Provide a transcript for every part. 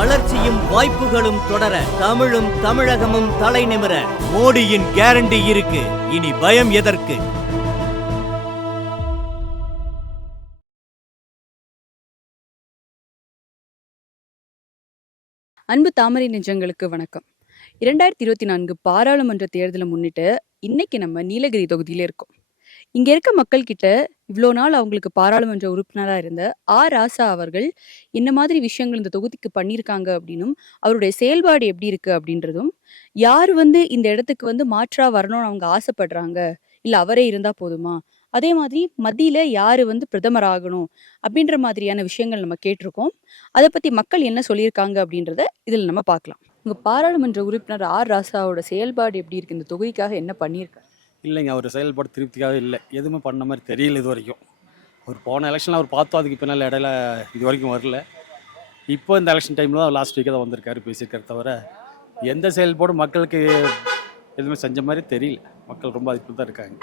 வளர்ச்சியும் வாய்ப்புகளும் தொடர தமிழும் தமிழகமும் தலை நிமிர மோடியின் கேரண்டி இருக்கு. இனி பயம் எதற்கு? அன்பு தாமரை நெஞ்சங்களுக்கு வணக்கம். இரண்டாயிரத்தி இருபத்தி நான்கு பாராளுமன்ற தேர்தலை முன்னிட்டு இன்னைக்கு நம்ம நீலகிரி தொகுதியில இருக்கோம். இங்க இருக்க மக்கள் கிட்ட இவ்வளோ நாள் அவங்களுக்கு பாராளுமன்ற உறுப்பினராக இருந்த ஆ. ராசா அவர்கள் என்ன மாதிரி விஷயங்கள் இந்த தொகுதிக்கு பண்ணியிருக்காங்க அப்படின்னும் அவருடைய செயல்பாடு எப்படி இருக்கு அப்படின்றதும் யார் வந்து இந்த இடத்துக்கு வந்து மாற்றா வரணும்னு அவங்க ஆசைப்படுறாங்க? இல்லை அவரே இருந்தா போதுமா? அதே மாதிரி மத்தியில யாரு வந்து பிரதமர் ஆகணும் அப்படின்ற மாதிரியான விஷயங்கள் நம்ம கேட்டிருக்கோம். அதை பத்தி மக்கள் என்ன சொல்லியிருக்காங்க அப்படின்றத இதில் நம்ம பார்க்கலாம். உங்க பாராளுமன்ற உறுப்பினர் ஆர். ராசாவோட செயல்பாடு எப்படி இருக்கு? இந்த தொகுதிக்காக என்ன பண்ணியிருக்காரு இல்லைங்க அவர் செயல்பாடு திருப்திக்காக இல்லை. எதுவுமே பண்ண மாதிரி தெரியல இது வரைக்கும். அவர் போன எலெக்ஷனில் அவர் பார்த்தோம் அதுக்கு பின்னால் இடையில இது வரைக்கும் வரல. இப்போ இந்த எலெக்ஷன் டைமில் தான் லாஸ்ட் வீக்காக தான் வந்திருக்காரு பேசியிருக்காரு தவிர எந்த செயல்பாடும் மக்களுக்கு எதுவுமே செஞ்ச மாதிரி தெரியல. மக்கள் ரொம்ப அதுக்கு தான் இருக்காங்க.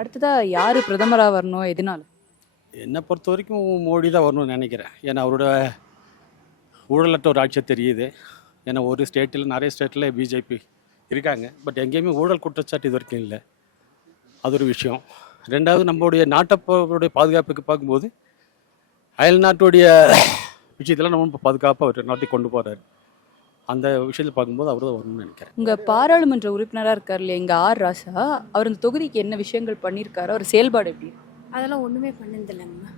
அடுத்ததா யாரு பிரதமரா வரணும் எதனால? என்னை பொறுத்த வரைக்கும் மோடி தான் வரணும்னு நினைக்கிறேன். ஏன்னா அவரோட ஊழலற்ற ஒரு ஆட்சியாக தெரியுது. ஏன்னா ஒரு ஸ்டேட்டில் நிறைய ஸ்டேட்டில் பிஜேபி இருக்காங்க. பட் எங்கேயுமே ஊழல் குற்றச்சாட்டு இது வரைக்கும் இல்லை. அது ஒரு விஷயம். ரெண்டாவது நம்மளுடைய நாட்டப்போடைய பாதுகாப்புக்கு பார்க்கும்போது அயல் நாட்டுடைய விஷயத்தில் நம்ம பாதுகாப்பாக அவர் நாட்டை கொண்டு போகிறாரு அந்த விஷயத்தில் பார்க்கும்போது அவர் தான் வரணும்னு நினைக்கிறேன். உங்க பாராளுமன்ற உறுப்பினரா இருக்காரு இல்லையா எங்க ஆர் ராசா? அவர் இந்த தொகுதிக்கு என்ன விஷயங்கள் பண்ணியிருக்காரு அவர் செயல்பாடு எப்படி? அதெல்லாம் ஒன்றுமே பண்ணதில்லைங்கம்மா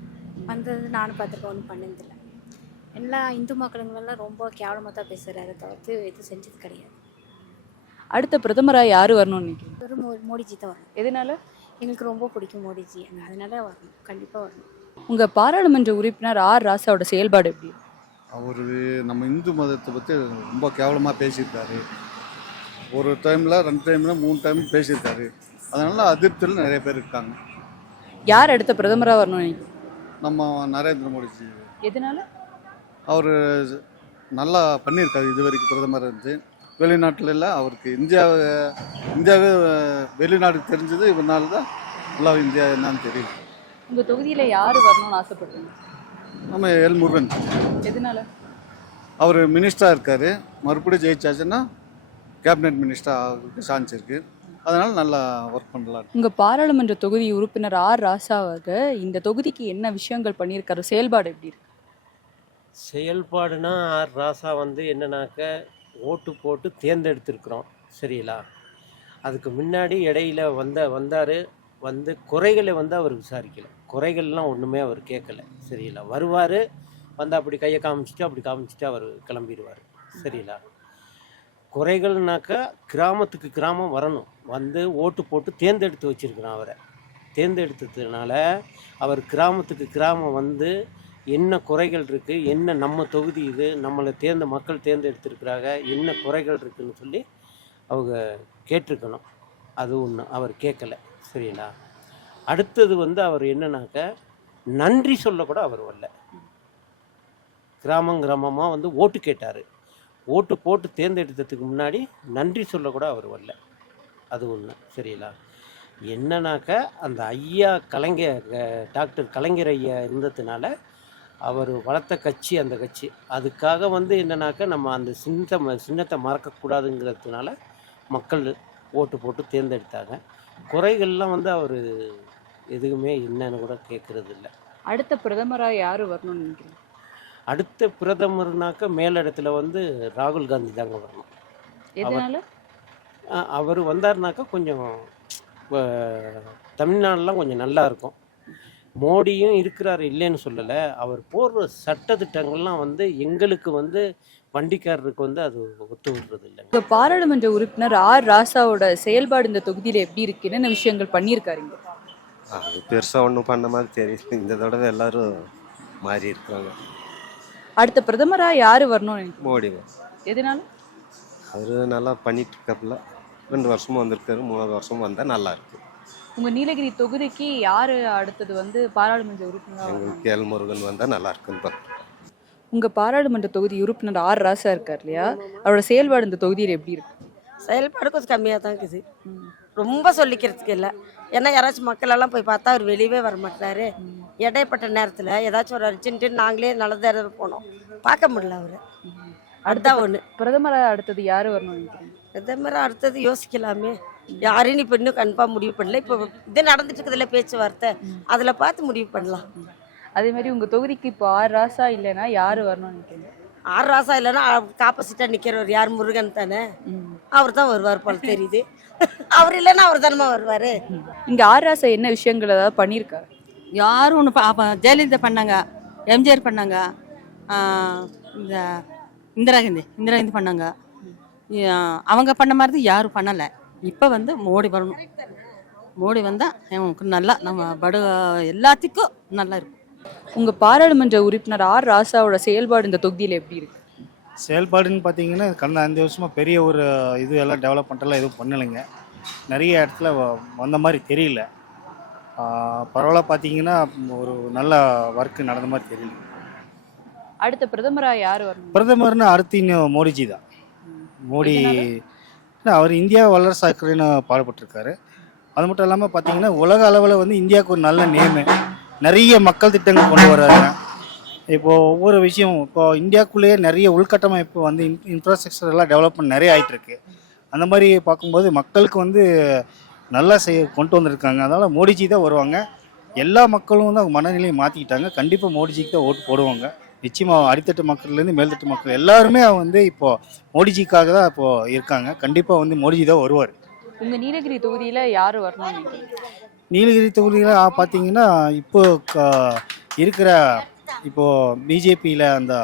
வந்தது நானும் பார்த்துருக்கேன் ஒன்றும் பண்ணதில்லை எல்லா இந்து மக்களுங்களெல்லாம் ரொம்ப கேவலமாக தான் பேசுகிறாரு தவிர்த்து எதுவும் செஞ்சது கிடையாது. அடுத்த பிரதமரா யாரு வரணும்னு நினைக்கிறீங்க? மோடிஜி தான் வரணும். எதனால? எங்களுக்கு ரொம்ப பிடிக்கும் மோடிஜி. அதனால வரணும். கண்டிப்பாக வரணும். உங்க பாராளுமன்ற உறுப்பினர் ஆர் ராசாவோட செயல்பாடு எப்படி? அவர் நம்ம இந்து மதத்தை பற்றி ரொம்ப கேவலமாக பேசியிருக்காரு. ஒரு டைமில் ரெண்டு டைமில் மூணு டைம் பேசியிருக்காரு. அதனால அதிருப்தியில் நிறைய பேர் இருக்காங்க. யார் அடுத்த பிரதமரா வரணும்னு நினைக்கிறீங்க? நம்ம நரேந்திர மோடிஜி. எதனால? அவர் நல்லா பண்ணியிருக்காரு. இது வரைக்கும் பிரதமர் இருந்து. வெளிநாட்டில் இல்லை அவருக்கு இந்தியா இந்தியாவே வெளிநாட்டுக்கு தெரிஞ்சது இவனால தான் நல்லா இந்தியா என்னன்னு தெரியும். உங்க தொகுதியில யாரு வரணும்னு ஆசைப்படுறீங்க? நம்ம எல் முருகன். எதனால? அவர் மினிஸ்டராக இருக்கார். மறுபடியும் ஜெயிச்சாச்சுன்னா கேபினெட் மினிஸ்டர் ஆகிறதுக்கு சான்ஸ் இருக்குது அதனால் நல்லா ஒர்க் பண்ணலாம் உங்க பாராளுமன்ற தொகுதி உறுப்பினர் ஆர் ராசாவாக இந்த தொகுதிக்கு என்ன விஷயங்கள் பண்ணியிருக்காரு? செயல்பாடு எப்படி இருக்கு? செயல்பாடுனா ஆர் ராசா வந்து என்னன்னாக்க ஓட்டு போட்டு தேர்ந்தெடுத்திருக்கிறோம். சரிங்களா அதுக்கு முன்னாடி இடையில வந்த வந்தார். வந்து குறைகளை வந்து அவர் விசாரிக்கல. குறைகள்லாம் ஒன்றுமே அவர் கேட்கல. சரிங்களா வருவார். வந்து அப்படி கையை காமிச்சிட்டு அப்படி காமிச்சிட்டு அவர் கிளம்பிடுவார். சரிங்களா குறைகள்னாக்கா கிராமத்துக்கு கிராமம் வரணும். வந்து ஓட்டு போட்டு தேர்ந்தெடுத்து வச்சிருக்கிறோம் அவரை. தேர்ந்தெடுத்ததுனால அவர் கிராமத்துக்கு கிராமம் வந்து என்ன குறைகள் இருக்குது என்ன நம்ம தொகுதி இது நம்மளை தேர்ந்த மக்கள் தேர்ந்தெடுத்திருக்கிறாங்க என்ன குறைகள் இருக்குன்னு சொல்லி அவங்க கேட்டிருக்கணும். அது ஒன்று அவர் கேட்கல. சரிங்களா? அடுத்தது வந்து அவர் என்னன்னாக்க நன்றி சொல்லக்கூட அவர் வரல. கிராமம் கிராமமாக வந்து ஓட்டு கேட்டார். ஓட்டு போட்டு தேர்ந்தெடுத்ததுக்கு முன்னாடி நன்றி சொல்லக்கூட அவர் வரல. அது ஒன்று சரிங்களா? என்னன்னாக்க அந்த ஐயா கலைஞர் டாக்டர் கலைஞர் ஐயா இருந்ததுனால அவர் வளர்த்த கட்சி அந்த கட்சி. அதுக்காக வந்து என்னன்னாக்க நம்ம அந்த சின்னத்தை சின்னத்தை மறக்கக்கூடாதுங்கிறதுனால மக்கள் ஓட்டு போட்டு தேர்ந்தெடுத்தாங்க. குறைகள்லாம் வந்து அவர் எதுவுமே என்னன்னு கூட கேட்கறது இல்லை அடுத்த பிரதமரா யாரு வரணும்னு நினைக்கிறீங்க? அடுத்த பிரதமர்னாக்க மேலிடத்துல வந்து ராகுல் காந்தி தாங்க வரணும். எதனால? அவர் வந்தாருனாக்கா கொஞ்சம் தமிழ்நாடுலாம் கொஞ்சம் நல்லா இருக்கும். மோடியும் இருக்கிறாரு இல்லைன்னு சொல்லலை. அவர் போடுற சட்டத்திட்டங்கள்லாம் வந்து எங்களுக்கு வந்து வண்டிக்காரருக்கு வந்து அது ஒத்து விடுறது இல்லைங்க. உங்க பாராளுமன்ற உறுப்பினர் ஆர் ராசாவோட செயல்பாடு இந்த தொகுதியில எப்படி இருக்கு? என்னென்ன விஷயங்கள் பண்ணியிருக்காருங்க அது பெருசாக ஒன்றும் பண்ண மாதிரி தெரியுது இந்த தடவை எல்லாரும் மாறி இருக்கிறாங்க. அடுத்த பிரதமரா யாரு நினைக்கிறீங்க? மோடி எதனால? அவர் நல்லா பண்ணிட்டு இருக்காப்புல. ரெண்டு வருஷமும் வந்திருக்காரு மூணாவது வருஷமும் வந்தால் நல்லா இருக்கு. உங்க நீலகிரி தொகுதிக்கு யாரு அடுத்தது வந்து பாராளுமன்ற உறுப்பினரா வரணும் எங்களுக்கு எல் முருகன் வந்தால் நல்லா இருக்குன்னு பார்க்குறேன் உங்க பாராளுமன்ற தொகுதி உறுப்பினர் ஆர் ராசா இருக்கார் இல்லையா? அவரோட செயல்பாடு இந்த தொகுதியில எப்படி இருக்கு? செயல்பாடு கொஞ்சம் கம்மியாக தான் இருக்குது. ரொம்ப சொல்லிக்கிறதுக்கு இல்லை. ஏன்னா யாராச்சும் மக்கள் எல்லாம் போய் பார்த்தா அவர் வெளியவே வர மாட்டாரு இடைப்பட்ட நேரத்தில் ஏதாச்சும் ஒரு அர்ஜென்ட்டு நாங்களே நல்லதாக போனோம். பார்க்க முடியல அவரை. அதுதான் ஒன்று பிரதமரா அடுத்தது யாரு வரணும்னு நினைக்கிறீங்க? மாதிரி அடுத்தது யோசிக்கலாமே. யாரையும் இப்போ இன்னும் கன்ஃபார்ம் முடிவு பண்ணல. இப்போ இது நடந்துட்டு இருக்குதுல்ல பேச்சுவார்த்தை. அதில் பார்த்து முடிவு பண்ணலாம். அதே மாதிரி உங்க தொகுதிக்கு இப்போ ஆர் ராசா இல்லைன்னா யாரு வரணும்னு நினைக்கிறீங்க? ஆறு ராசா இல்லைன்னா ஆப்போசிட்டாக நிற்கிறவர் யார்? முருகன் தானே. அவர் தான் வருவார் போல தெரியுது. அவர் இல்லைன்னா அவர் தானே வருவார். இங்க ஆர் ராசா என்ன விஷயங்கள் ஏதாவது பண்ணியிருக்காரு? யாரும் ஒன்று அப்போ ஜெயலலிதா பண்ணாங்க எம்ஜிஆர் பண்ணாங்க இந்த இந்திரா காந்தி இந்திரா காந்தி பண்ணாங்க. அவங்க பண்ண மாதிரி தான் யாரும் பண்ணலை. இப்போ வந்து மோடி வரணும். மோடி வந்தால் நல்லா நம்ம படு எல்லாத்துக்கும் நல்லா இருக்கும். உங்க பாராளுமன்ற உறுப்பினர் ஆர் ராசாவோட செயல்பாடு இந்த தொகுதியில எப்படி இருக்கு? செயல்பாடுன்னு பார்த்தீங்கன்னா கடந்த அஞ்சு வருஷமாக பெரிய ஒரு இது எல்லாம் டெவலப்மெண்ட்டெல்லாம் எதுவும் பண்ணலைங்க. நிறைய இடத்துல வ- வந்த மாதிரி தெரியல. பரவாயில்ல பார்த்தீங்கன்னா ஒரு நல்ல ஒர்க்கு நடந்த மாதிரி தெரியல. அடுத்த பிரதமரா யாரு வரணும்? பிரதமர்னு அடுத்து இன்னும் மோடிஜி தான். மோடி இல்லை அவர் இந்தியா வல்லரசாக்குறேன்னு பாடுபட்டிருக்காரு. அது மட்டும் இல்லாமல் பார்த்தீங்கன்னா உலக அளவில் வந்து இந்தியாவுக்கு ஒரு நல்ல நேமு நிறைய மக்கள் திட்டங்கள் கொண்டு வர்றாங்க இப்போது ஒவ்வொரு விஷயம் இப்போது இந்தியாவுக்குள்ளேயே நிறைய உள்கட்டமைப்பு வந்து இன்ஃப்ராஸ்ட்ரக்சர் எல்லாம் டெவலப்மெண்ட் நிறைய ஆகிட்டுருக்கு அந்த மாதிரி பார்க்கும்போது மக்களுக்கு வந்து நல்லா செய்ய கொண்டு வந்திருக்காங்க. அதனால் மோடிஜி தான் வருவாங்க. எல்லா மக்களும் வந்து அவங்க மனநிலையை மாற்றிக்கிட்டாங்க கண்டிப்பாக மோடிஜிக்கு தான் ஓட்டு போடுவாங்க. நிச்சயமாக அடித்தட்டு மக்கள்லேருந்து மேல்தட்டு மக்கள் எல்லாருமே வந்து இப்போ மோடிஜிக்காக தான் இப்போ இருக்காங்க. கண்டிப்பாக வந்து மோடிஜி தான் வருவார். உங்க நீலகிரி தொகுதியில யாரு நினைக்கிறீங்க? நீலகிரி தொகுதியில் பார்த்தீங்கன்னா இப்போ க- இருக்கிற இப்போ பிஜேபியில் அந்த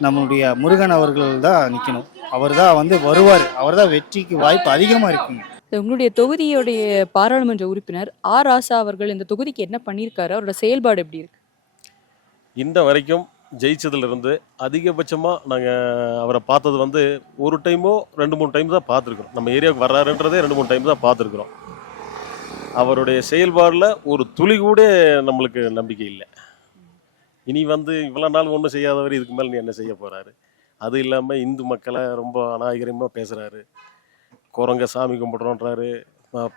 நம்மளுடைய முருகன் அவர்கள் தான் நிற்கணும் அவர் தான் வந்து வருவார். அவர் தான் வெற்றிக்கு வாய்ப்பு அதிகமாக இருக்குங்க. உங்களுடைய தொகுதியுடைய பாராளுமன்ற உறுப்பினர் ஆர் ராசா அவர்கள் இந்த தொகுதிக்கு என்ன பண்ணியிருக்காரு? அவரோட செயல்பாடு எப்படி இருக்கு? இந்த வரைக்கும் ஜெயிச்சதுலேருந்து அதிகபட்சமாக நாங்கள் அவரை பார்த்தது வந்து ஒரு டைமோ ரெண்டு மூணு டைம் தான் பார்த்துருக்குறோம். நம்ம ஏரியாவுக்கு வர்றாருன்றதே ரெண்டு மூணு டைம் தான் பார்த்துருக்குறோம். அவருடைய செயல்பாடில் ஒரு துளி கூட நம்மளுக்கு நம்பிக்கை இல்லை. இனி வந்து இவ்வளோ நாள் ஒன்றும் செய்யாதவர் இதுக்கு மேலே நீ என்ன செய்ய போகிறாரு அது இல்லாமல் இந்து மக்களை ரொம்ப அநாகரிகமாக பேசுகிறாரு குரங்க சாமி கும்பிட்றோன்றாரு.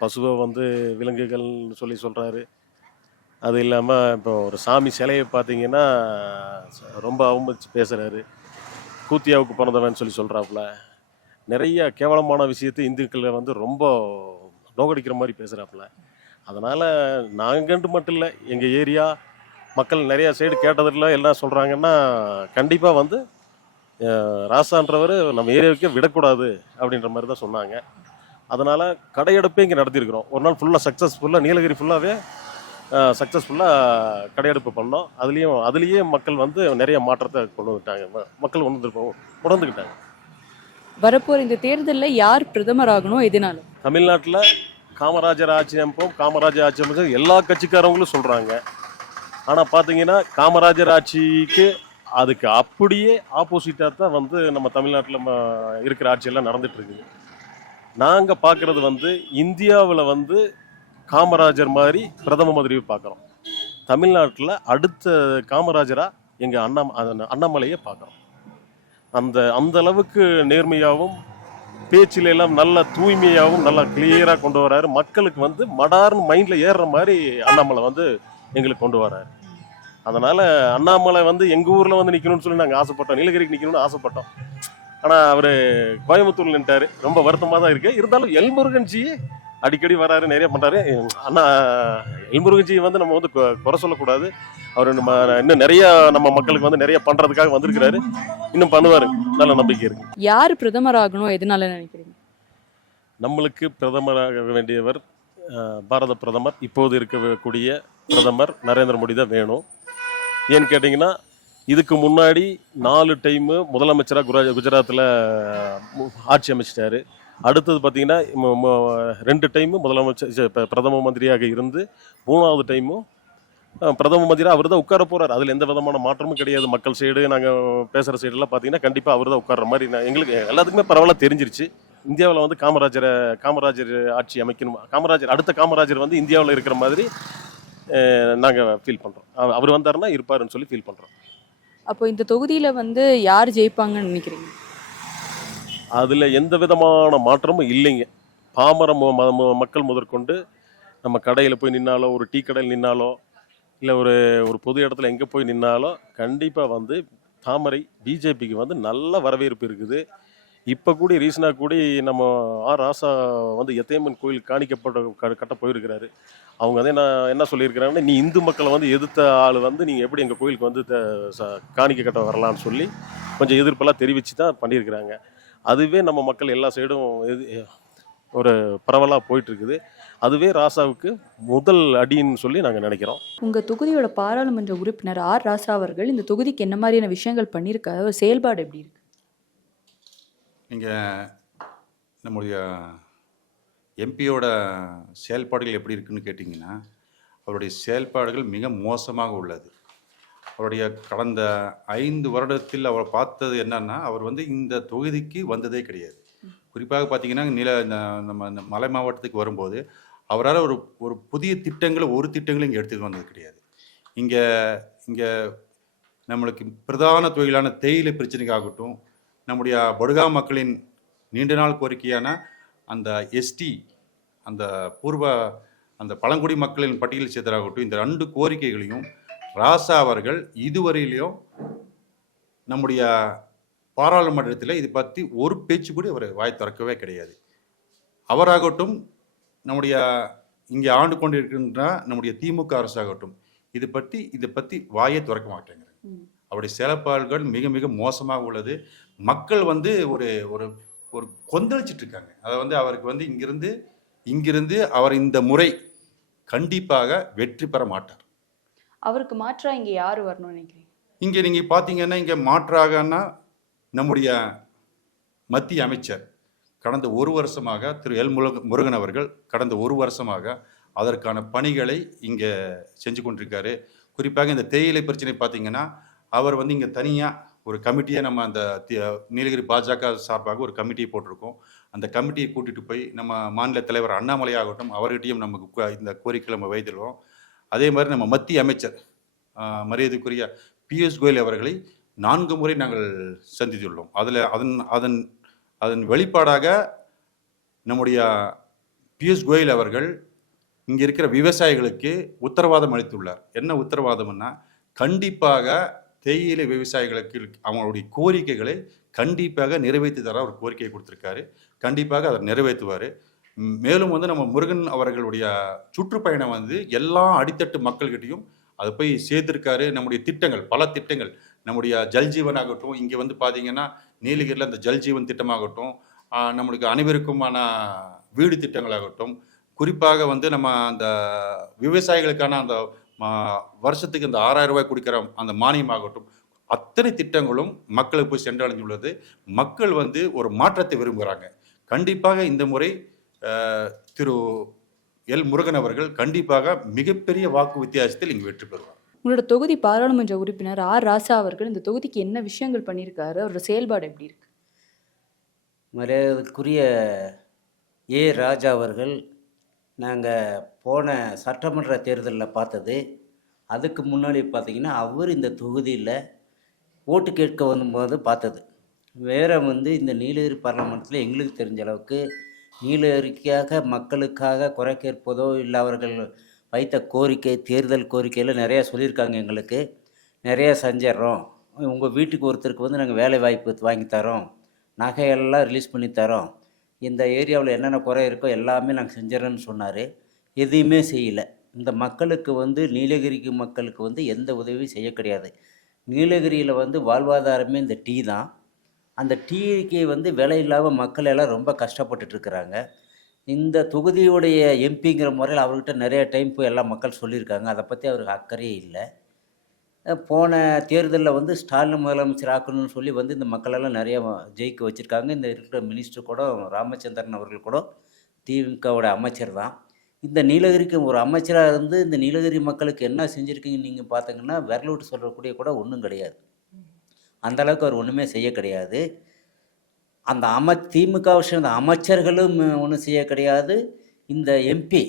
பசுவை வந்து விலங்குகள்னு சொல்லி சொல்கிறாரு அது இல்லாமல் இப்போ ஒரு சாமி சிலையை பார்த்தீங்கன்னா ரொம்ப அவமதிச்சு பேசுகிறாரு கூத்தியாவுக்கு பிறந்தவன் சொல்லி சொல்கிறாப்புல நிறைய கேவலமான விஷயத்தை இந்துக்களை வந்து ரொம்ப நோகடிக்கிற மாதிரி பேசுகிறாப்புல அதனால் நாங்கன்ட்டு மட்டும் இல்லை எங்கள் ஏரியா மக்கள் நிறையா சைடு கேட்டதில் எல்லாம் சொல்கிறாங்கன்னா கண்டிப்பாக வந்து ராசான்றவர் நம்ம ஏரியாவுக்கே விடக்கூடாது அப்படின்ற மாதிரி தான் சொன்னாங்க. அதனால் கடையெடுப்பே இங்கே நடத்தியிருக்கிறோம். ஒரு நாள் ஃபுல்லாக சக்ஸஸ்ஃபுல்லாக நீலகிரி ஃபுல்லாகவே சக்ஸஸ்ஃபுல்லாக கடையெடுப்பு பண்ணோம். அதுலேயும் அதுலேயே மக்கள் வந்து நிறைய மாற்றத்தை கொண்டு வந்துட்டாங்க. மக்கள் உணர்ந்து உணர்ந்துக்கிட்டாங்க. வரப்போற இந்த தேர்தலில் யார் பிரதமர் ஆகணும் எதனால? தமிழ்நாட்டில் காமராஜர் ஆட்சி அமைப்போம் காமராஜர் ஆட்சி அமைச்சர் எல்லா கட்சிக்காரங்களும் சொல்கிறாங்க ஆனால் பார்த்தீங்கன்னா காமராஜர் ஆட்சிக்கு அதுக்கு அப்படியே ஆப்போசிட்டாக தான் வந்து நம்ம தமிழ்நாட்டில் இருக்கிற ஆட்சியெல்லாம் நடந்துட்டு இருக்குது. நாங்கள் பார்க்குறது வந்து இந்தியாவில் வந்து காமராஜர் மாதிரி பிரதம மந்திரியை பார்க்குறோம். தமிழ்நாட்டில் அடுத்த காமராஜராக எங்கள் அண்ணா அண்ணாமலையை பார்க்குறோம். அந்த அந்த அளவுக்கு நேர்மையாகவும் பேச்சில எல்லாம் நல்ல தூய்மையாகவும் நல்லா கிளியராக கொண்டு வராரு. மக்களுக்கு வந்து மடார்னு மைண்டில் ஏறுற மாதிரி அண்ணாமலை வந்து எங்களுக்கு கொண்டு வராரு. அதனால் அண்ணாமலை வந்து எங்கள் ஊரில் வந்து நிற்கணும்னு சொல்லி நாங்கள் ஆசைப்பட்டோம். நீலகிரிக்கு நிற்கணும்னு ஆசைப்பட்டோம். ஆனால் அவர் கோயம்புத்தூர்ல நின்ட்டார் ரொம்ப வருத்தமாக தான் இருக்குது இருந்தாலும் எல்முருகன்ஜி அடிக்கடி வராரு நிறைய பண்ணுறாரு அண்ணா எல்முருகன்ஜி வந்து நம்ம வந்து குறை சொல்லக்கூடாது. அவர் நம்ம இன்னும் நிறைய நம்ம மக்களுக்கு வந்து நிறைய பண்ணுறதுக்காக வந்திருக்கிறாரு. இன்னும் பண்ணுவார். நல்ல நம்பிக்கை இருக்கு. யார் பிரதமர் ஆகணும் எதனால நினைக்கிறீங்க? நம்மளுக்கு பிரதமராக வேண்டியவர் பாரத பிரதமர் இப்போது இருக்கக்கூடிய பிரதமர் நரேந்திர மோடி தான் வேணும். ஏன்னு கேட்டிங்கன்னா இதுக்கு முன்னாடி நாலு டைமு முதலமைச்சராக குஜராத்தில் ஆட்சி அமைச்சிட்டாரு. அடுத்தது பார்த்தீங்கன்னா ம- ம- ரெண்டு டைமும் முதலமைச்சர் பிரதம மந்திரியாக இருந்து மூணாவது டைமும் பிரதம மந்திரியாக அவர் தான் உட்கார போகிறார் அதில் எந்த விதமான மாற்றமும் கிடையாது. மக்கள் சைடு நாங்கள் பேசுகிற சைடெல்லாம் பார்த்தீங்கன்னா கண்டிப்பாக அவர் தான் உட்கார்ற மாதிரி நான் எங்களுக்கு எல்லாத்துக்குமே பரவாயில்ல தெரிஞ்சிருச்சு. இந்தியாவில் வந்து காமராஜரை காமராஜர் ஆட்சி அமைக்கணும் காமராஜர் அடுத்த காமராஜர் வந்து இந்தியாவில் இருக்கிற மாதிரி நாங்கள் ஃபீல் பண்ணுறோம் அவர் வந்தாருன்னா இருப்பாருன்னு சொல்லி ஃபீல் பண்ணுறோம் அப்போ இந்த தொகுதியில் வந்து யார் ஜெயிப்பாங்கன்னு நினைக்கிறீங்க? அதில் எந்த விதமான மாற்றமும் இல்லைங்க. பாமர ம- மக்கள் முதற்கொண்டு நம்ம கடையில் போய் நின்னாலோ ஒரு டீ கடையில் நின்னாலோ இல்லை ஒரு ஒரு பொது இடத்துல எங்கே போய் நின்னாலோ கண்டிப்பாக வந்து தாமரை பிஜேபிக்கு வந்து நல்ல வரவேற்பு இருக்குது. இப்போ கூடி ரீசனாக கூட நம்ம ஆர் ராசா வந்து எத்தையம்மன் கோயில் காணிக்கப்பட்ட க- கட்ட போயிருக்கிறாரு. அவங்க வந்து என்ன என்ன சொல்லியிருக்கிறாங்கன்னா நீ இந்து மக்களை வந்து எதிர்த்த ஆள் வந்து நீங்கள் எப்படி எங்கள் கோயிலுக்கு வந்து த- ச- கட்ட வரலான்னு சொல்லி கொஞ்சம் எதிர்ப்பெல்லாம் தெரிவித்து தான் பண்ணியிருக்கிறாங்க. அதுவே நம்ம மக்கள் எல்லா சைடும் ஒரு பரவலாக போயிட்டு இருக்குது அதுவே ராசாவுக்கு முதல் அடின்னு சொல்லி நாங்கள் நினைக்கிறோம். உங்க தொகுதியோட பாராளுமன்ற உறுப்பினர் ஆர் ராசா அவர்கள் இந்த தொகுதிக்கு என்ன மாதிரியான விஷயங்கள் பண்ணியிருக்காரு அவர் செயல்பாடு எப்படி இருக்கு? இங்கே நம்முடைய எம்பியோட செயல்பாடுகள் எப்படி இருக்குன்னு கேட்டிங்கன்னா அவருடைய செயல்பாடுகள் மிக மோசமாக உள்ளது. அவருடைய கடந்த ஐந்து வருடத்தில் அவர் பார்த்தது என்னன்னா அவர் வந்து இந்த தொகுதிக்கு வந்ததே கிடையாது. குறிப்பாக பார்த்தீங்கன்னா நில நம்ம மலை மாவட்டத்துக்கு வரும்போது அவரால் ஒரு ஒரு புதிய திட்டங்களை ஒரு திட்டங்களும் இங்கே எடுத்துக்க வந்தது கிடையாது. இங்கே இங்கே நம்மளுக்கு பிரதான தொழிலான தேயிலை பிரச்சனைக்காகட்டும் நம்முடைய படுகா மக்களின் நீண்ட நாள் கோரிக்கையான அந்த எஸ்டி அந்த பூர்வ அந்த பழங்குடி மக்களின் பட்டியல் சேர்த்தராகட்டும் இந்த ரெண்டு கோரிக்கைகளையும் ராசா அவர்கள் இதுவரையிலையும் நம்முடைய பாராளுமன்றத்தில் இது பற்றி ஒரு பேச்சு கூட அவர் வாய் திறக்கவே கிடையாது. அவராகட்டும் நம்முடைய இங்கே ஆண்டு கொண்டிருக்கின்ற நம்முடைய திமுக அரசாகட்டும் இது பற்றி இதை பற்றி வாயை திறக்க மாட்டேங்கிறாங்க. அவருடைய செயல்பாடுகள் மிக மிக மோசமாக உள்ளது. மக்கள் வந்து ஒரு ஒரு ஒரு கொந்தளிச்சிட்டு இருக்காங்க. அதை வந்து அவருக்கு வந்து இங்கிருந்து இங்கிருந்து அவர் இந்த முறை கண்டிப்பாக வெற்றி பெற மாட்டார். அவருக்கு மாற்றா இங்கே யார் வரணும்னு நினைக்கிறீங்க? இங்கே நீங்கள் பார்த்தீங்கன்னா இங்கே மாற்றாகனா நம்முடைய மத்திய அமைச்சர். கடந்த ஒரு வருஷமாக திரு எல் முருகன் அவர்கள் கடந்த ஒரு வருஷமாக அதற்கான பணிகளை இங்கே செஞ்சு கொண்டிருக்காரு. குறிப்பாக இந்த தேயிலை பிரச்சனை பார்த்தீங்கன்னா அவர் வந்து இங்கே தனியாக ஒரு கமிட்டியை நம்ம அந்த நீலகிரி பாஜக சார்பாக ஒரு கமிட்டியை போட்டிருக்கோம். அந்த கமிட்டியை கூட்டிகிட்டு போய் நம்ம மாநில தலைவர் அண்ணாமலை ஆகட்டும் அவர்கிட்டையும் நமக்கு இந்த கோரிக்கை நம்ம வைத்துள்ளோம். அதே மாதிரி நம்ம மத்திய அமைச்சர் மரியாதைக்குரிய பியூஷ் கோயல் அவர்களை நான்கு முறை நாங்கள் சந்தித்துள்ளோம். அதில் அதன் அதன் அதன் வெளிப்பாடாக நம்முடைய பியூஷ் கோயல் அவர்கள் இங்கே இருக்கிற விவசாயிகளுக்கு உத்தரவாதம் அளித்துள்ளார். என்ன உத்தரவாதம்னா கண்டிப்பாக தேயிலை விவசாயிகளுக்கு அவங்களுடைய கோரிக்கைகளை கண்டிப்பாக நிறைவேற்றி தர ஒரு கோரிக்கையை கொடுத்துருக்காரு. கண்டிப்பாக அதை நிறைவேற்றுவார். மேலும் வந்து நம்ம முருகன் அவர்களுடைய சுற்றுப்பயணம் வந்து எல்லா அடித்தட்டு மக்கள்கிட்டையும் அதை போய் சேர்த்திருக்காரு. நம்முடைய திட்டங்கள் பல திட்டங்கள். நம்முடைய ஜல்ஜீவன் ஆகட்டும் இங்கே வந்து பார்த்தீங்கன்னா நீலகிரியில் அந்த ஜல்ஜீவன் திட்டமாகட்டும் நம்மளுக்கு அனைவருக்குமான வீடு திட்டங்களாகட்டும் குறிப்பாக வந்து நம்ம அந்த விவசாயிகளுக்கான அந்த மா- வருஷத்துக்கு இந்த ஆறாயிரம் ரூபாய் கொடுக்குற அந்த மானியமாகட்டும் அத்தனை திட்டங்களும் மக்களுக்கு போய் சென்றடைந்துள்ளது. மக்கள் வந்து ஒரு மாற்றத்தை விரும்புகிறாங்க. கண்டிப்பாக இந்த முறை திரு எல் முருகன் அவர்கள் கண்டிப்பாக மிகப்பெரிய வாக்கு வித்தியாசத்தில் இங்கு வெற்றி பெறுவார். உங்களோட தொகுதி பாராளுமன்ற உறுப்பினர் ஆர் ராசா அவர்கள் இந்த தொகுதிக்கு என்ன விஷயங்கள் பண்ணியிருக்காரு? அவரோட செயல்பாடு எப்படி இருக்கு? மரியாதைக்குரிய ஏ ராஜா அவர்கள் நாங்கள் போன சட்டமன்ற தேர்தலில் பார்த்தது. அதுக்கு முன்னாடி பார்த்தீங்கன்னா அவர் இந்த தொகுதியில் ஓட்டு கேட்க வரும்போது பார்த்தது. வேற வந்து இந்த நீலகிரி பார்லமெண்ட்டில் எங்களுக்கு தெரிஞ்ச அளவுக்கு ஈழறிக்கையாக மக்களுக்காக குறை கேட்பதோ இல்லை அவர்கள் வைத்த கோரிக்கை தேர்தல் கோரிக்கையில் நிறையா சொல்லியிருக்காங்க எங்களுக்கு. நிறையா செஞ்சிட்றோம். உங்கள் வீட்டுக்கு ஒருத்தருக்கு வந்து நாங்கள் வேலை வாய்ப்பு வாங்கி தரோம். நகையெல்லாம் ரிலீஸ் பண்ணி தரோம். இந்த ஏரியாவில் என்னென்ன குறை இருக்கோ எல்லாமே நாங்கள் செஞ்சிடறோன்னு சொன்னார். எதையுமே செய்யலை. இந்த மக்களுக்கு வந்து நீலகிரிக்கு மக்களுக்கு வந்து எந்த உதவியும் செய்ய கிடையாது. நீலகிரியில் வந்து வாழ்வாதாரமே இந்த டீ தான். அந்த டீக்கு வந்து விலை இல்லாமல் மக்கள் எல்லாம் ரொம்ப கஷ்டப்பட்டுட்ருக்குறாங்க இந்த தொகுதியுடைய எம்பிங்கிற முறையில் அவர்கிட்ட நிறைய டைம் போய் எல்லா மக்கள் சொல்லியிருக்காங்க. அதை பற்றி அவருக்கு அக்கறையே இல்லை. போன தேர்தலில் வந்து ஸ்டாலின் முதலமைச்சர் ஆக்கணும்னு சொல்லி வந்து இந்த மக்களெல்லாம் நிறைய ஜெயிக்க வச்சுருக்காங்க. இந்த இருக்கிற மினிஸ்டர் கூட ராமச்சந்திரன் அவர்கள் கூட திமுகவோட அமைச்சர் தான். இந்த நீலகிரிக்கு ஒரு அமைச்சராக இருந்து இந்த நீலகிரி மக்களுக்கு என்ன செஞ்சுருக்கீங்கன்னு நீங்கள் பார்த்தீங்கன்னா விரல் விட்டு சொல்லக்கூடிய கூட ஒன்றும் கிடையாது. அந்த அளவுக்கு அவர் ஒன்றுமே செய்ய கிடையாது. அந்த அம திமுக சேர்ந்த அமைச்சர்களும் ஒன்றும் செய்ய கிடையாது. இந்த எம்பி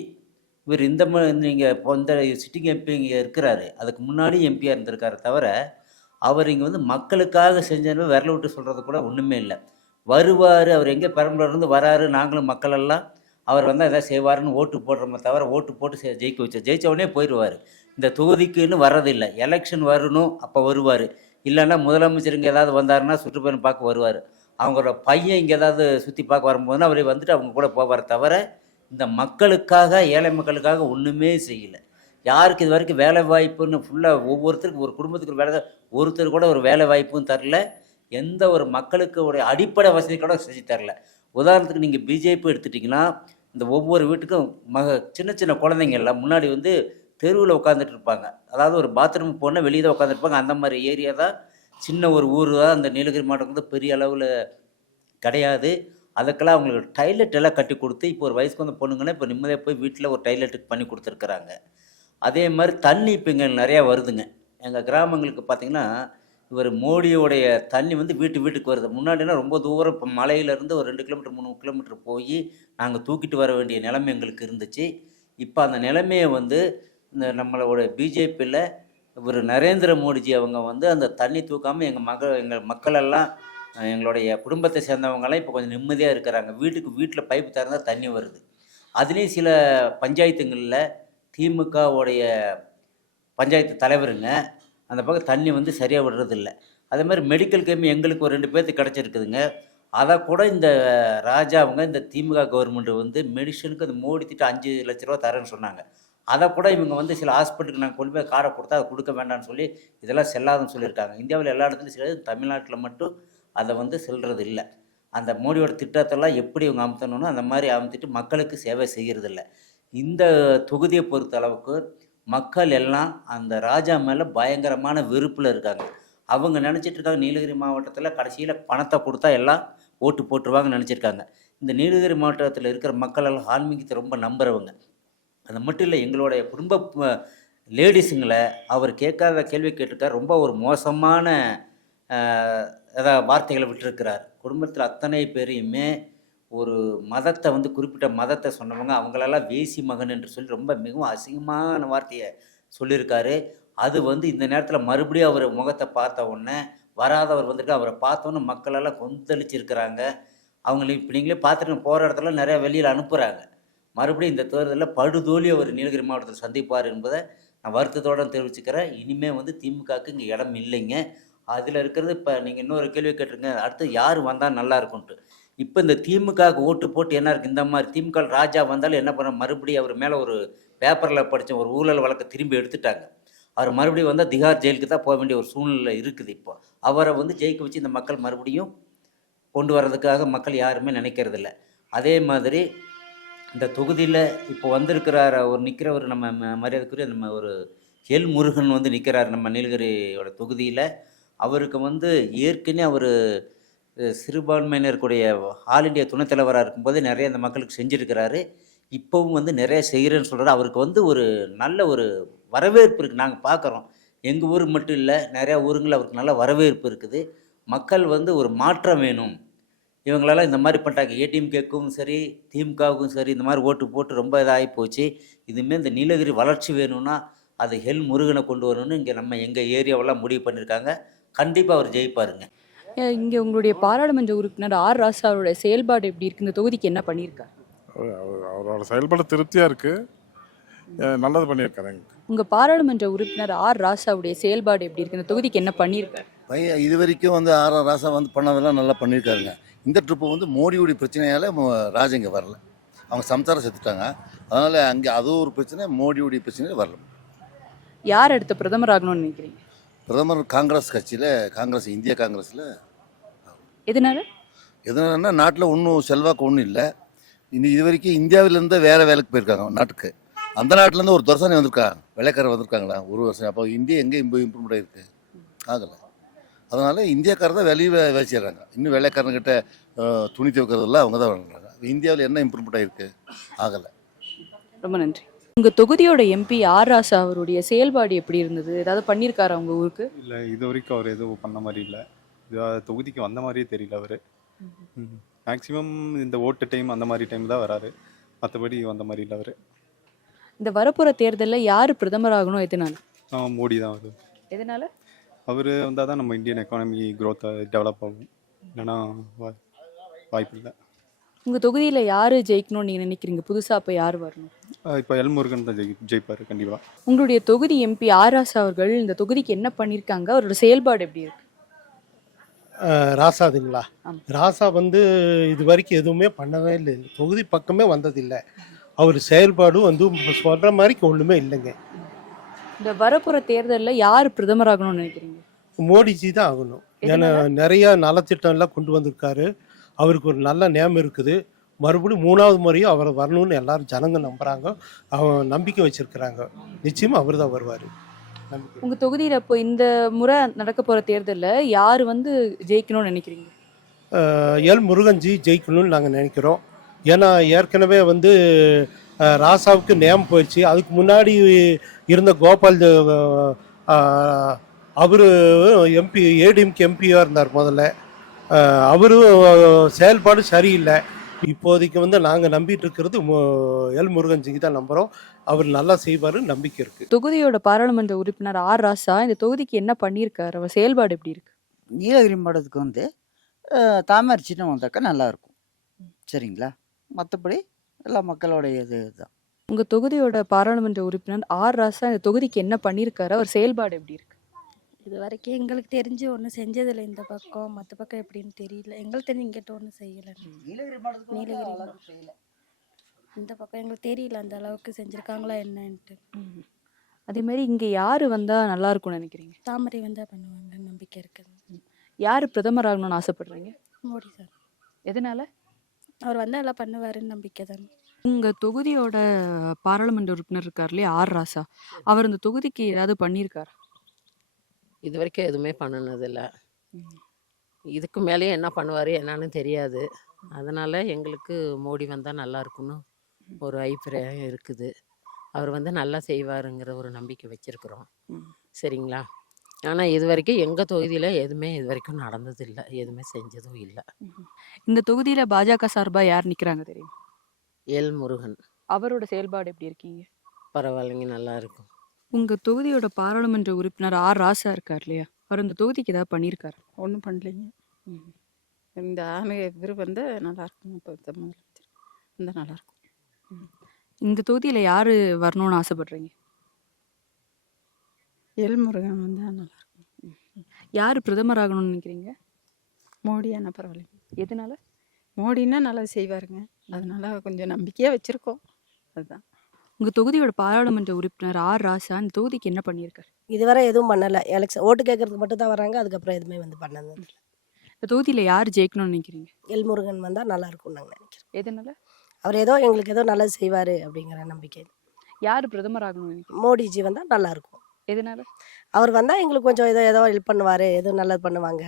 இவர் இந்த நீங்கள் இப்போ இந்த சிட்டிங் எம்பி இங்கே இருக்கிறாரு. அதுக்கு முன்னாடி எம்பியாக இருந்திருக்காரு தவிர அவர் இங்கே வந்து மக்களுக்காக செஞ்சது விரல விட்டு சொல்கிறது கூட ஒன்றுமே இல்லை. வருவார் அவர் எங்கே பெரம்பலூர்லேருந்து வராரு நாங்களும் மக்களெல்லாம் அவர் வந்தால் எதாவது செய்வாருன்னு ஓட்டு போடுறோமே தவிர ஓட்டு போட்டு ஜெயிக்க வச்சோம் ஜெயிச்ச உடனே போயிடுவார் இந்த தொகுதிக்குன்னு வர்றதில்லை. எலெக்ஷன் வரணும் அப்போ வருவார். இல்லைன்னா முதலமைச்சர் இங்கே ஏதாவது வந்தாருன்னா சுற்றுப்பயணம் பார்க்க வருவார். அவங்களோட பையன் இங்கே ஏதாவது சுற்றி பார்க்க வரும்போதுனா அவரே வந்துட்டு அவங்க கூட போவார் தவிர இந்த மக்களுக்காக ஏழை மக்களுக்காக ஒன்றுமே செய்யலை. யாருக்கு இது வரைக்கும் வேலை வாய்ப்புன்னு ஃபுல்லாக ஒவ்வொருத்தருக்கும் ஒரு குடும்பத்துக்கு ஒரு வேலை ஒருத்தர் கூட ஒரு வேலை வாய்ப்பும் தரல. எந்த ஒரு மக்களுக்கு ஒரு அடிப்படை வசதி கூட செஞ்சு தரல. உதாரணத்துக்கு நீங்கள் பிஜேபி எடுத்துட்டிங்கன்னா இந்த ஒவ்வொரு வீட்டுக்கும் மக சின்ன சின்ன குழந்தைங்கள்லாம் முன்னாடி வந்து தெருவில் உட்காந்துட்டு இருப்பாங்க. அதாவது ஒரு பாத்ரூம் போனால் வெளியே தான் உட்காந்துருப்பாங்க அந்த மாதிரி ஏரியா தான் சின்ன ஒரு ஊர் தான். அந்த நீலகிரி மாவட்டம் வந்து பெரிய அளவில் கிடையாது. அதுக்கெல்லாம் அவங்களுக்கு டைலெட் எல்லாம் கட்டி கொடுத்து இப்போ ஒரு வயசுக்கு வந்த பொண்ணுங்கன்னா இப்போ நிம்மதியாக போய் வீட்டில் ஒரு டைலெட்டுக்கு பண்ணி கொடுத்துருக்குறாங்க. அதே மாதிரி தண்ணி இப்போ இங்கே நிறையா வருதுங்க. எங்கள் கிராமங்களுக்கு பார்த்திங்கன்னா இவர் மோடியோடைய தண்ணி வந்து வீட்டு வீட்டுக்கு வருது. முன்னாடினா ரொம்ப தூரம் இப்போ மலையிலேருந்து ஒரு ரெண்டு கிலோமீட்டர் மூணு கிலோமீட்டர் போய் நாங்கள் தூக்கிட்டு வர வேண்டிய நிலைமை எங்களுக்கு இருந்துச்சு. இப்போ அந்த நிலைமையை வந்து இந்த நம்மளோட பிஜேபியில் இவர் நரேந்திர மோடிஜி அவங்க வந்து அந்த தண்ணி தூக்காமல் எங்கள் மக எங்கள் மக்களெல்லாம் எங்களுடைய குடும்பத்தை சேர்ந்தவங்களாம் இப்போ கொஞ்சம் நிம்மதியாக இருக்கிறாங்க. வீட்டுக்கு வீட்டில் பைப்பு திறந்தால் தண்ணி வருது. அதுலேயும் சில பஞ்சாயத்துங்களில் திமுகவுடைய பஞ்சாயத்து தலைவருங்க அந்த பக்கம் தண்ணி வந்து சரியாக விடுறதில்ல. அதே மாதிரி மெடிக்கல் கேம் எங்களுக்கு ஒரு ரெண்டு பேர்த்து கிடச்சிருக்குதுங்க. அதை கூட இந்த ராஜா அவங்க இந்த திமுக கவர்மெண்ட் வந்து மெடிசனுக்கு அந்த மோடி திட்டம் அஞ்சு லட்ச ரூபா தரேன்னு சொன்னாங்க. அதை கூட இவங்க வந்து சில ஹாஸ்பிட்டலுக்கு நாங்கள் கொண்டு போய் காரை கொடுத்தா அதை கொடுக்க வேண்டாம்னு சொல்லி இதெல்லாம் செல்லாதுன்னு சொல்லியிருக்காங்க. இந்தியாவில் எல்லா இடத்துலையும் செல்லாது தமிழ்நாட்டில் மட்டும் அதை வந்து செல்றது இல்லை. அந்த மோடியோட திட்டத்தெல்லாம் எப்படி இவங்க அமுத்தணும்னு அந்த மாதிரி அமுத்திட்டு மக்களுக்கு சேவை செய்கிறதில்ல இந்த தொகுதியை பொறுத்த அளவுக்கு மக்கள் எல்லாம் அந்த ராஜா மேலே பயங்கரமான வெறுப்பில் இருக்காங்க. அவங்க நினச்சிட்டு இருக்காங்க நீலகிரி மாவட்டத்தில் கடைசியில் பணத்தை கொடுத்தா எல்லாம் ஓட்டு போட்டுருவாங்கன்னு நினச்சிருக்காங்க. இந்த நீலகிரி மாவட்டத்தில் இருக்கிற மக்கள் எல்லாம் ஆன்மீகத்தை ரொம்ப நம்புகிறவங்க அது மட்டும் இல்லை எங்களுடைய குடும்ப லேடிஸுங்களை அவர் கேட்காத கேள்வி கேட்டிருக்கார். ரொம்ப ஒரு மோசமான ஏதாவது வார்த்தைகளை விட்டுருக்கிறார். குடும்பத்தில் அத்தனை பேரையுமே ஒரு மதத்தை வந்து குறிப்பிட்ட மதத்தை சொன்னவங்க அவங்களெல்லாம் வேசி மகன் என்று சொல்லி ரொம்ப மிகவும் அசிங்கமான வார்த்தையை சொல்லியிருக்காரு. அது வந்து இந்த நேரத்தில் மறுபடியும் அவர் முகத்தை பார்த்த உடனே வராதவர் வந்துட்டு அவரை பார்த்தோன்னே மக்களெல்லாம் கொந்தளிச்சிருக்கிறாங்க. அவங்களை இப்போ நீங்களே பார்த்துட்டு போகிற இடத்துல நிறையா வெளியில் அனுப்புகிறாங்க மறுபடியும் இந்த தேர்தலில் படுதோலி அவர் நீலகிரி மாவட்டத்தில் சந்திப்பார் என்பதை நான் வருத்தத்தோடு தெரிவிச்சுக்கிறேன். இனிமேல் வந்து திமுகவுக்கு இங்கே இடம் இல்லைங்க. அதில் இருக்கிறது இப்போ நீங்கள் இன்னொரு கேள்வி கேட்டிருங்க. அடுத்து யார் வந்தால் நல்லா இருக்கும்ன்ட்டு. இப்போ இந்த திமுகவுக்கு ஓட்டு போட்டு என்ன இருக்குது இந்த மாதிரி திமுக ராஜா வந்தாலும் என்ன பண்ண? மறுபடியும் அவர் மேலே ஒரு பேப்பரில் படித்த ஒரு ஊழல் வழக்கை திரும்பி எடுத்துட்டாங்க. அவர் மறுபடியும் வந்தால் திகார் ஜெயிலுக்கு தான் போக வேண்டிய ஒரு சூழ்நிலை இருக்குது இப்போ. அவரை வந்து ஜெயிக்க வச்சு இந்த மக்கள் மறுபடியும் கொண்டு வர்றதுக்காக மக்கள் யாருமே நினைக்கிறதில்ல. அதே மாதிரி இந்த தொகுதியில் இப்போ வந்திருக்கிறார் ஒரு நிற்கிறவர் நம்ம ம- மரியாதைக்குரிய நம்ம ஒரு எல் முருகன் வந்து நிற்கிறார் நம்ம நீலகிரியோட தொகுதியில். அவருக்கு வந்து ஏற்கனவே அவர் சிறுபான்மையினருக்குடைய ஆல் இண்டியா துணைத் தலைவராக இருக்கும்போது நிறைய இந்த மக்களுக்கு செஞ்சுருக்கிறாரு. இப்போவும் வந்து நிறைய செய்கிறேன்னு சொல்கிறார் அவருக்கு வந்து ஒரு நல்ல ஒரு வரவேற்பு இருக்குது நாங்கள் பார்க்குறோம் எங்கள் ஊர் மட்டும் இல்லை நிறையா ஊருங்களில் அவருக்கு நல்ல வரவேற்பு இருக்குது. மக்கள் வந்து ஒரு மாற்றம் வேணும். இவங்களெல்லாம் இந்த மாதிரி பண்ணிட்டாங்க. ஏடிஎம்கேக்கும் சரி திமுகவுக்கும் சரி இந்த மாதிரி ஓட்டு போட்டு ரொம்ப இதாகி போச்சு. இதுமாரி இந்த நீலகிரி வளர்ச்சி வேணும்னா அது ஹெல் முருகனை கொண்டு வரணும்னு இங்கே நம்ம எங்கள் ஏரியாவெல்லாம் முடிவு பண்ணியிருக்காங்க. கண்டிப்பாக அவர் ஜெயிப்பாருங்க. இங்க உங்களுடைய பாராளுமன்ற உறுப்பினர் ஆர். ராசாவோட செயல்பாடு எப்படி இருக்கு? இந்த தொகுதிக்கு என்ன பண்ணியிருக்காரு? அவர் அவர்- அவரோட செயல்பாடு திருப்தியாக இருக்குது நல்லது பண்ணியிருக்காரு எங்களுக்கு. உங்க பாராளுமன்ற உறுப்பினர் ஆர். ராசாவுடைய செயல்பாடு எப்படி இருக்கு? இந்த தொகுதிக்கு என்ன பண்ணியிருக்காரு? பையன் இது வரைக்கும் வந்து ஆர். ஆர். ராசா வந்து பண்ணதெல்லாம் நல்லா பண்ணியிருக்காருங்க. இந்த ட்ரிப்பு வந்து மோடியுடைய பிரச்சனையால் ராஜா இங்கே வரல. அவங்க சம்சாரம் செத்துட்டாங்க. அதனால் அங்கே அது ஒரு பிரச்சனை மோடியுடைய பிரச்சனையில் வரல. யார் அடுத்த பிரதமர் ஆகணும்னு நினைக்கிறீங்க? பிரதமர் காங்கிரஸ் கட்சியில் காங்கிரஸ் இந்திய காங்கிரஸில். எதனால? எதனாலன்னா நாட்டில் ஒன்றும் செல்வாக்கு ஒன்றும் இல்லை. இனி இது வரைக்கும் இந்தியாவிலேருந்து வேறு வேலைக்கு போயிருக்காங்க நாட்டுக்கு. அந்த நாட்டிலேருந்து ஒரு துரசானி வந்திருக்காங்க வெள்ளைக்காரர் வந்திருக்காங்களா? ஒரு வருஷம். அப்போ இந்தியா எங்கே இம்ப இம்ப்ரூவ்மெண்ட் ஆகிருக்கு ஆகலை. அதனால் இந்தியாக்காரர் தான் வெளியே வேலை செய்கிறாங்க இன்னும் வெள்ளைக்காரங்கிட்ட அஹ், துணி துவைக்கிறதெல்லாம் அவங்க தான் பண்ணுறாங்க இந்தியாவில் என்ன இம்ப்ரூவ்மெண்ட் ஆகிருக்கு ஆகலை. ரொம்ப நன்றி. உங்க தொகுதியோட எம்பி ஆர் ராசா அவருடைய செயல்பாடு எப்படி இருந்தது? ஏதாவது பண்ணியிருக்காரா உங்க ஊருக்கு? இல்லை இது வரைக்கும் அவர் எதுவும் பண்ண மாதிரி இல்லை. இது தொகுதிக்கு வந்த மாதிரியே தெரியல அவர். மேக்ஸிமம் இந்த ஓட்டு டைம் அந்த மாதிரி டைம் தான் வராரு. மற்றபடி வந்த மாதிரி இல்லை அவர். இந்த வரப்போற தேர்தலில் யார் பிரதமர் ஆகணும் எதனால? மோடி தான் அவர் எதனால? அவர் வந்தால் தான் நம்ம இந்தியன் எக்கானமி growth டெவலப் ஆகும். இல்லைன்னா வாய்ப்பு இல்லை. உங்க தொகுதியில யாரு ஜெயிக்கணும்னு நீங்க நினைக்கிறீங்க? புதுசா அப்ப யார் வரணும்? இப்போ எல் முருகன் தான் ஜெயி ஜெயிப்பார் கண்டிப்பாக உங்களுடைய தொகுதி எம்பி ஆர் ராசா அவர்கள் இந்த தொகுதிக்கு என்ன பண்ணியிருக்காங்க அவரோட செயல்பாடு எப்படி இருக்கு? ராசாதுங்களா. ராசா வந்து இது வரைக்கும் எதுவுமே பண்ணவே இல்லை. தொகுதி பக்கமே வந்ததில்லை. அவர் செயல்பாடும் வந்து சொல்ற மாதிரி ஒண்ணுமே இல்லைங்க. இந்த வரப்போற தேர்தலில் யார் பிரதமர் ஆகணும்னு நினைக்கிறீங்க? மோடிஜி தான் ஆகணும். ஏன்னா நிறைய நலத்திட்டம் எல்லாம் கொண்டு வந்திருக்காரு. அவருக்கு ஒரு நல்ல நேம் இருக்குது. மறுபடியும் மூணாவது முறையும் அவர் வரணும்னு எல்லாரும் ஜனங்க நம்புறாங்க. அவன் நம்பிக்கை வச்சிருக்கிறாங்க. நிச்சயமா அவர் தான் வருவார். உங்க தொகுதியில இப்போ இந்த முறை நடக்க போற தேர்தலில் யார் வந்து ஜெயிக்கணும்னு நினைக்கிறீங்க? எல் முருகன்ஜி ஜெயிக்கணும்னு நாங்கள் நினைக்கிறோம். ஏன்னா ஏற்கனவே வந்து ராசாவுக்கு நேம் போயிடுச்சு. அதுக்கு முன்னாடி இருந்த கோபால் அவர் எம்பி ஏடிஎம்கே எம்பியாக இருந்தார் முதல்ல. அவரும் செயல்பாடு சரியில்லை. இப்போதைக்கு வந்து நாங்கள் நம்பிட்டு இருக்கிறது மு- எல் முருகன்ஜிக்கு தான் நம்புகிறோம் அவர் நல்லா செய்வார் நம்பிக்கை இருக்குது தொகுதியோட பாராளுமன்ற உறுப்பினர் ஆர் ராசா இந்த தொகுதிக்கு என்ன பண்ணியிருக்காரு? அவர் செயல்பாடு எப்படி இருக்கு? நீலகிரி மாவட்டத்துக்கு வந்து தாமரை சின்னம் வந்தாக்கா நல்லா இருக்கும். சரிங்களா? மற்றபடி எல்லா மக்களுடைய இது தான் உங்க தொகுதியோட பாராளுமன்ற உறுப்பினர் ஆர் ராசா இந்த தொகுதிக்கு என்ன பண்ணியிருக்காரு அவர் செயல்பாடு எப்படி இருக்கு? இது வரைக்கும் எங்களுக்கு தெரிஞ்சு ஒன்றும் செஞ்சதில்லை இந்த பக்கம். மற்ற பக்கம் எப்படின்னு தெரியல. எங்களுக்கு தெரிஞ்சு இங்கிட்ட ஒன்றும் செய்யலை. நீலகிரி. இந்த பக்கம் எங்களுக்கு தெரியல அந்த அளவுக்கு செஞ்சுருக்காங்களா என்னன்ட்டு. அதே மாதிரி இங்க யாரு வந்தா நல்லா இருக்கும்னு நினைக்கிறீங்க? தாமரை வந்தால் பண்ணுவாங்க நம்பிக்கை இருக்குது. யாரு பிரதமர் ஆகணும்னு ஆசைப்படுறீங்க? மோடி சார். எதனால? அவர் வந்தால் எல்லாம் பண்ணுவாருன்னு நம்பிக்கை தான். உங்க தொகுதியோட பாராளுமன்ற உறுப்பினர் இருக்கார் இல்லையா? ஆர். ராசா. அவர் இந்த தொகுதிக்கு ஏதாவது பண்ணியிருக்காரு? இது வரைக்கும் எதுவுமே பண்ணினதில்ல. இதுக்கு மேலேயே என்ன பண்ணுவார் என்னன்னு தெரியாது. அதனால் எங்களுக்கு மோடி வந்தால் நல்லா இருக்கும்னு ஒரு அபிப்பிராயம் இருக்குது. அவர் வந்து நல்லா செய்வாருங்கிற ஒரு நம்பிக்கை வச்சுருக்குறோம். சரிங்களா? ஆனால் இது வரைக்கும் எங்கள் தொகுதியில் எதுவுமே இது வரைக்கும் நடந்ததில்லை. எதுவுமே செஞ்சதும் இல்லை. இந்த தொகுதியில பாஜக சார்பா யார் நிக்கிறாங்க தெரியும்? எல் முருகன். அவரோட செயல்பாடு எப்படி இருக்கீங்க? பரவாயில்லைங்க நல்லா இருக்கும். உங்க தொகுதியோட பாராளுமன்ற உறுப்பினர் ஆர். ராசா இருக்கார் இல்லையா? அவர் இந்த தொகுதிக்கு ஏதாவது பண்ணியிருக்காரு? ஒன்றும் பண்ணலைங்க. இந்த ஆமை இவர் வந்து நல்லா இருக்கும் இப்போ இந்த முதலமைச்சர். வந்தால் நல்லா இருக்கும். இந்த தொகுதியில யாரு வரணும்னு ஆசைப்படுறீங்க? எல் முருகன் வந்தால் நல்லா இருக்கும். யாரு பிரதமர் ஆகணும்னு நினைக்கிறீங்க? மோடியானா பரவாயில்லைங்க. எதனால? மோடின்னா நல்லா செய்வாருங்க. அதனால கொஞ்சம் நம்பிக்கையாக வச்சுருக்கோம். அதுதான். உங்க தொகுதியோட பாராளுமன்ற உறுப்பினர் ஆர். ராசா இந்த தொகுதிக்கு என்ன பண்ணியிருக்காரு? இதுவரை எதுவும் பண்ணலை. எலெக்ஷன் ஓட்டு கேட்கறதுக்கு மட்டும் தான் வராங்க. அதுக்கப்புறம் எதுவுமே வந்து பண்ணது இந்த தொகுதியில யார் ஜெயிக்கணும்னு நினைக்கிறீங்க? எல் முருகன் வந்தால் நல்லா இருக்கும் நாங்கள் நினைக்கிறோம். எதனால? அவர் ஏதோ எங்களுக்கு ஏதோ நல்லது செய்வார் அப்படிங்கிற நம்பிக்கை. யார் பிரதமர் ஆகணும்னு நினைக்கிறீங்க? மோடிஜி வந்தால் நல்லா இருக்கும். எதனால? அவர் வந்தால் எங்களுக்கு கொஞ்சம் ஏதோ ஏதோ ஹெல்ப் பண்ணுவார் ஏதோ நல்லது பண்ணுவாங்க.